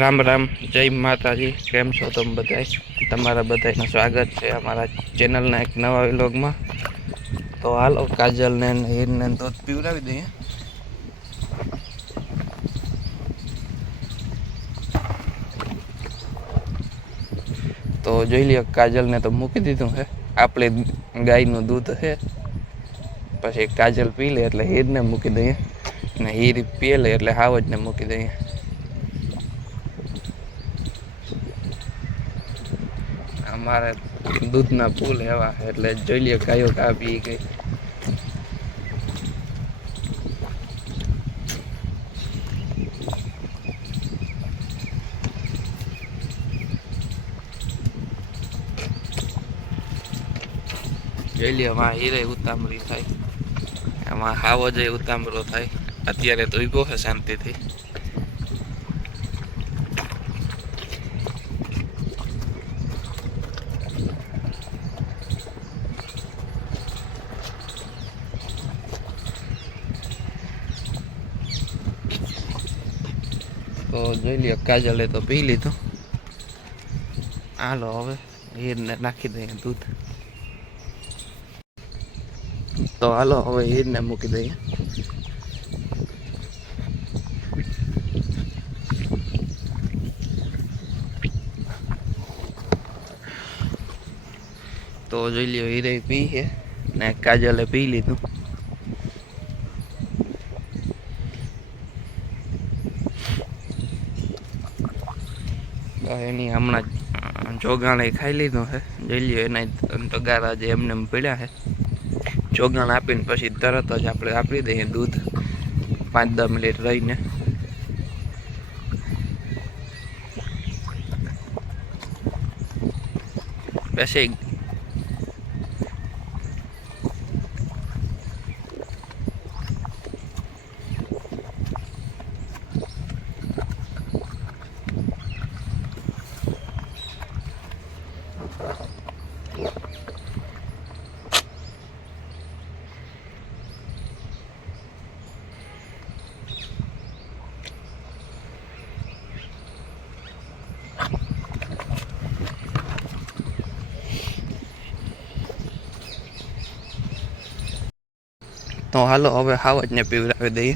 રામ રામ, જય માતાજી. કેમ છો તમે બધાય? તમારા બધાનું સ્વાગત છે અમારા ચેનલના એક નવા વ્લોગમાં. તો હાલો કાજલને હીરને દૂધ પીવડાવી દઈએ. તો જોઈ લ્યો, કાજલને તો મૂકી દીધું છે. આપણે ગાયનું દૂધ છે, પછી કાજલ પી લે એટલે હીરને મૂકી દઈએ, ને હીર પી લે એટલે હાવજને મૂકી દઈએ. અમારે દૂધના ફૂલ એવા એટલે જોઈ લ્યો ગાયો ઘા પી ગઈ. જોઈ લ્યો, એમાં હીરે ઉતામળી થાય, એમાં હાવજ ઉતામળો થાય. અત્યારે તો ઊભો છે શાંતિથી. તો જોઈ લ્યો, કાજલે તો પી લીધું. હાલો હવે હીરને નાખી દઈએ દૂધ. તો હાલો હવે હીરને મૂકી દઈએ. તો જોઈ લ્યો, હીરે પી છે ને કાજલે પી લીધું. એની હમણાં ચોગાણે ખાઈ લીધું છે. જોઈ લ્યો, એના તગારા જે એમને પડ્યા છે. ચોગાણ આપીને પછી તરત જ આપણે આપી દઈએ દૂધ, 5-10 મિનિટ રહીને. પછી તો હાલો હવે હાવજને પીવડાવી દઈએ.